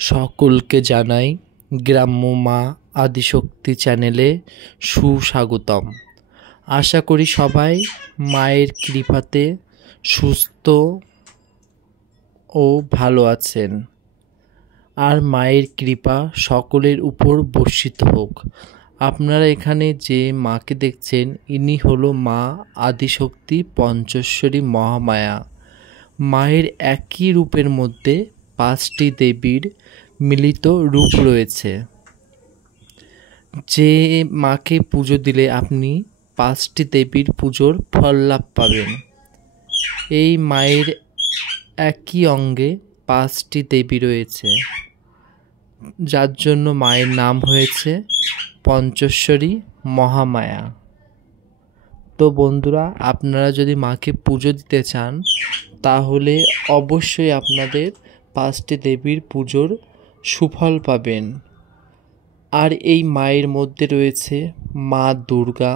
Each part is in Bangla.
সকলকে জানাই গ্রাম্য মা আদিশক্তি চ্যানেলে সুস্বাগতম। আশা করি সবাই মায়ের কৃপাতে সুস্থ ও ভালো আছেন, আর মায়ের কৃপা সকলের উপর বর্ষিত হোক। আপনারা এখানে যে মাকে দেখছেন, ইনি হলো মা আদিশক্তি পঞ্চেশ্বরী মহামায়া। মায়ের একই রূপের মধ্যে 5টি দেবীর মিলিত রূপ রয়েছে। যে মাকে পুজো দিলে আপনি 5টি দেবীর পুজোর ফল লাভ পাবেন। এই মায়ের একই অঙ্গে 5টি দেবী রয়েছে, যার জন্য মায়ের নাম হয়েছে পঞ্চেশ্বরী মহামায়া। তো বন্ধুরা, আপনারা যদি মাকে পুজো দিতে চান তাহলে অবশ্যই আপনাদের 5টি দেবীর পুজোর সুফল পাবেন। আর এই মায়ের মধ্যে রয়েছে মা দুর্গা,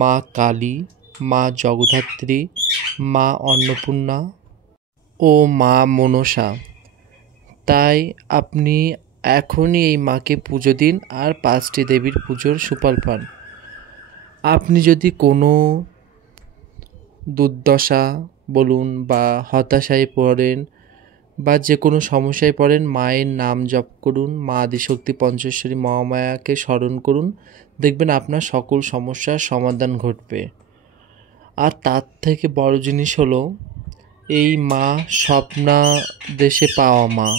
মা কালী, মা জগদ্ধাত্রী, মা অন্নপূর্ণা ও মা মনসা। তাই আপনি এখনই এই মাকে পুজো দিন আর 5টি দেবীর পুজোর সুফল পান। আপনি যদি কোনো দুর্দশা বলুন বা হতাশায় পড়েন বা যে কোনো সমস্যায় পড়েন, মায়ের নাম জপ করুন, মা আদিশক্তি পঞ্চেশ্বরী মহামায়াকে স্মরণ করুন, দেখবেন আপনার সকল সমস্যার সমাধান ঘটবে। আর তার থেকে বড় জিনিস হলো, এই মা স্বপ্নাদেশে পাওয়া মা।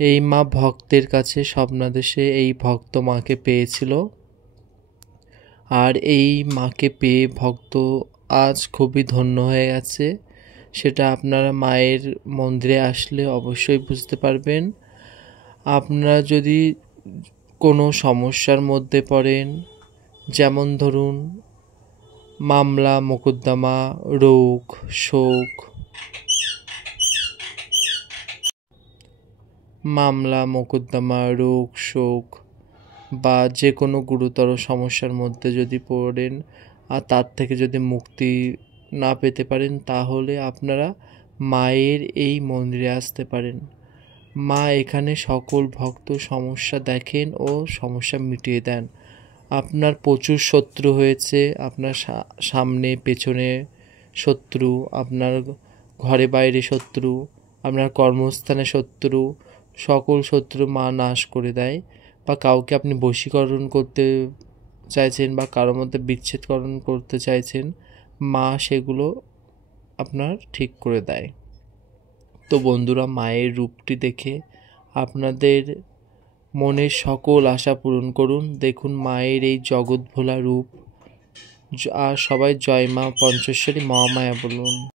এই মা ভক্তের কাছে স্বপ্নাদেশে এই ভক্ত মাকে পেয়েছিল, আর এই মাকে পেয়ে ভক্ত আজ খুবই ধন্য হয়ে গেছে। সেটা আপনারা মায়ের মন্দিরে আসলে অবশ্যই বুঝতে পারবেন। আপনারা যদি কোনো সমস্যার মধ্যে পড়েন, যেমন ধরুন মামলা মোকদ্দমা, রোগ শোক, বা যে কোনো গুরুতর সমস্যার মধ্যে যদি পড়েন আর তার থেকে যদি মুক্তি না পেতে পারেন, তাহলে আপনারা মায়ের এই মন্দিরে আসতে পারেন। মা এখানে সকল ভক্ত সমস্যা দেখেন ও সমস্যা মিটিয়ে দেন। আপনার প্রচুর শত্রু হয়েছে, আপনার সামনে পেছনে শত্রু, আপনার ঘরে বাইরে শত্রু, আপনার কর্মস্থানে শত্রু, সকল শত্রু মা নাশ করে দেয়। বা কাউকে আপনি বশীকরণ করতে চাইছেন বা কারোর মধ্যে বিচ্ছেদকরণ করতে চাইছেন, মা সেগুলো আপনার ঠিক করে দেয়। তো বন্ধুরা, মায়ের রূপটি দেখে আপনাদের মনের সকল আশা পূরণ করুন। দেখুন মায়ের এই জগৎ ভোলা রূপ। আর সবাই জয় মা পঞ্চেশ্বরী মহামায়া বলুন।